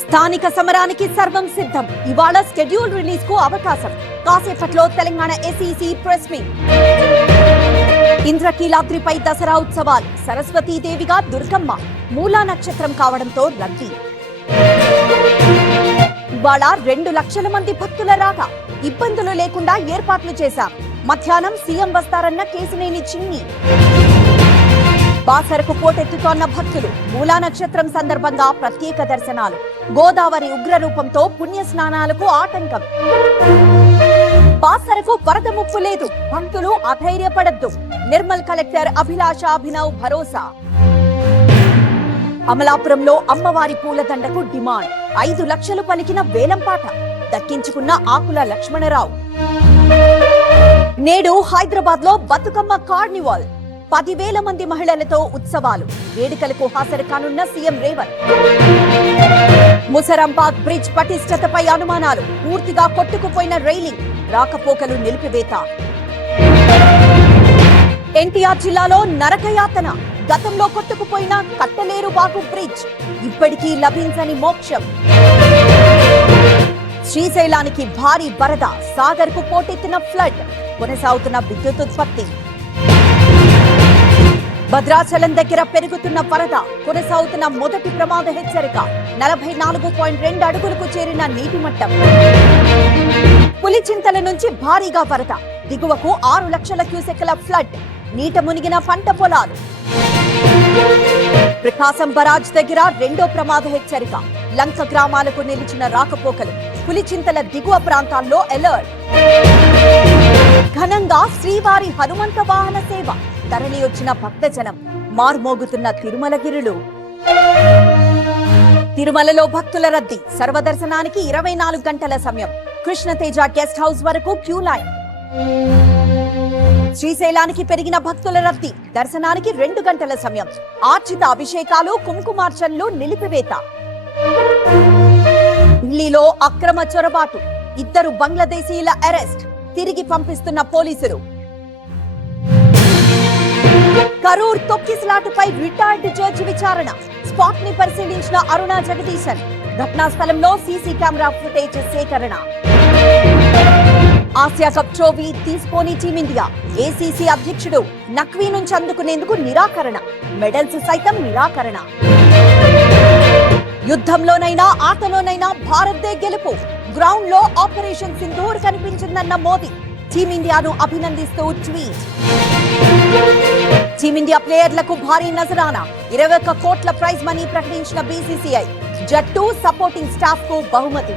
స్థానిక సమరానికి సర్వం సిద్ధం. ఇవాళ షెడ్యూల్ రిలీజ్ కు అవకాశం. కాసేపట్లో తెలంగాణ ఎస్ఈసి ప్రెస్ మీట్. ఇంద్రకీలాద్రిపై దసరా ఉత్సవాలు. సరస్వతీదేవిగా దుర్గమ్మ. మూలా నక్షత్రం కావడంతో రద్దీ. ఇవాళ 2 లక్షల మంది భక్తుల రాక. ఇబ్బందులు లేకుండా ఏర్పాట్లు చేశారు. మధ్యాహ్నం సీఎం వస్తారన్న కేసినేని చిన్ని. బాసరకు పోటెత్తుతోన్న భక్తులు. మూలా నక్షత్రం సందర్భంగా ప్రత్యేక దర్శనాలు. గోదావరి ఉగ్రరూపంతో పుణ్య స్నానాలకు ఆటంకం. బాసరకు వరద ముప్పు లేదు. భక్తులు అధైర్యపడద్దు. నిర్మల్ కలెక్టర్ అభిలాష అభినవ్ భరోసా. అమలాపురంలో అమ్మవారి పూలదండకు డిమాండ్. 5 లక్షలు పలికిన వేలంపాట. దక్కించుకున్న ఆకుల లక్ష్మణరావు. నేడు హైదరాబాద్ లో బతుకమ్మ కార్నివాల్. 10,000 మంది మహిళలతో ఉత్సవాలు. వేడుకలకు హాజరు కానున్న సీఎం రేవంత్. ముసరంబాగ్ బ్రిడ్జ్ పటిష్టతపై అనుమానాలు. పూర్తిగా కొట్టుకుపోయిన రైలింగ్. రాకపోకలు నిలిపివేత. ఎన్టీఆర్ జిల్లాలో నరకయాతన. గతంలో కొట్టుకుపోయిన కట్టలేరు వాగు బ్రిడ్జ్. ఇప్పటికీ లభించని మోక్షం. శ్రీశైలానికి భారీ వరద. సాగర్ కు పోటెత్తిన ఫ్లడ్. కొనసాగుతున్న విద్యుత్ ఉత్పత్తి. భద్రాచలం దగ్గర పెరుగుతున్న వరద. కొనసాగుతున్న మొదటి ప్రమాద హెచ్చరిక. 44.2 అడుగులకు చేరిన నీటి మట్టం. పులిచింతల నుంచి భారీగా వరద. దిగువకు 6 లక్షల క్యూసెక్ల ఫ్లడ్. నీట మునిగిన పంట పొలాలు. ప్రకాశం బరాజ్ దగ్గర 2వ ప్రమాద హెచ్చరిక. లంక గ్రామాలకు నిలిచిన రాకపోకలు. పులిచింతల దిగువ ప్రాంతాల్లో అలర్ట్. ఘనంగా శ్రీవారి హనుమంత వాహన సేవ. తరలి వచ్చిన భక్తజనం. మార్మోగుతున్న తిరుమలగిరులు. తిరుమలలో భక్తుల రద్దీ. సర్వదర్శనానికి 24 గంటల సమయం. కృష్ణతేజ గెస్ట్ హౌస్ వరకు క్యూ లైన్. శ్రీశైలానికి పెరిగిన భక్తుల రద్దీ. దర్శనానికి 2 గంటల సమయం. ఆర్జిత అభిషేకాలు, కుంకుమార్చనలు నిలిపివేత. ఢిల్లీలో అక్రమ చొరబాటు. 2 బంగ్లాదేశీయుల అరెస్ట్. తిరిగి పంపిస్తున్న పోలీసులు. కరూర్ తొక్కిసలాటుపై రిటైర్డ్ జడ్జి విచారణ. స్పాట్ ని పరిశీలించిన అరుణ జగదీశన్. ఘటనా స్థలంలో సీసీ కెమెరా ఫుటేజ్ సేకరణ. ఆసియా కప్ ట్రోఫీ తీసుకోని టీమిండియా. ఏసీసీ అధ్యక్షుడు నక్వీ నుంచి అందుకునేందుకు నిరాకరణ. మెడల్స్ సైతం నిరాకరణ. యుద్ధంలోనైనా ఆటలోనైనా భారత్దే గెలుపు. గ్రౌండ్ లో ఆపరేషన్ సింధూర్ కనిపించిందన్న మోదీ. టీమిండియాను అభినందిస్తూ ట్వీట్. టీమిండియా ప్లేయర్లకు భారీ నజరానా. 21 కోట్ల ప్రైజ్ మనీ ప్రకటించిన బీసీసీఐ. జట్టు, సపోర్టింగ్ స్టాఫ్ కు బహుమతి.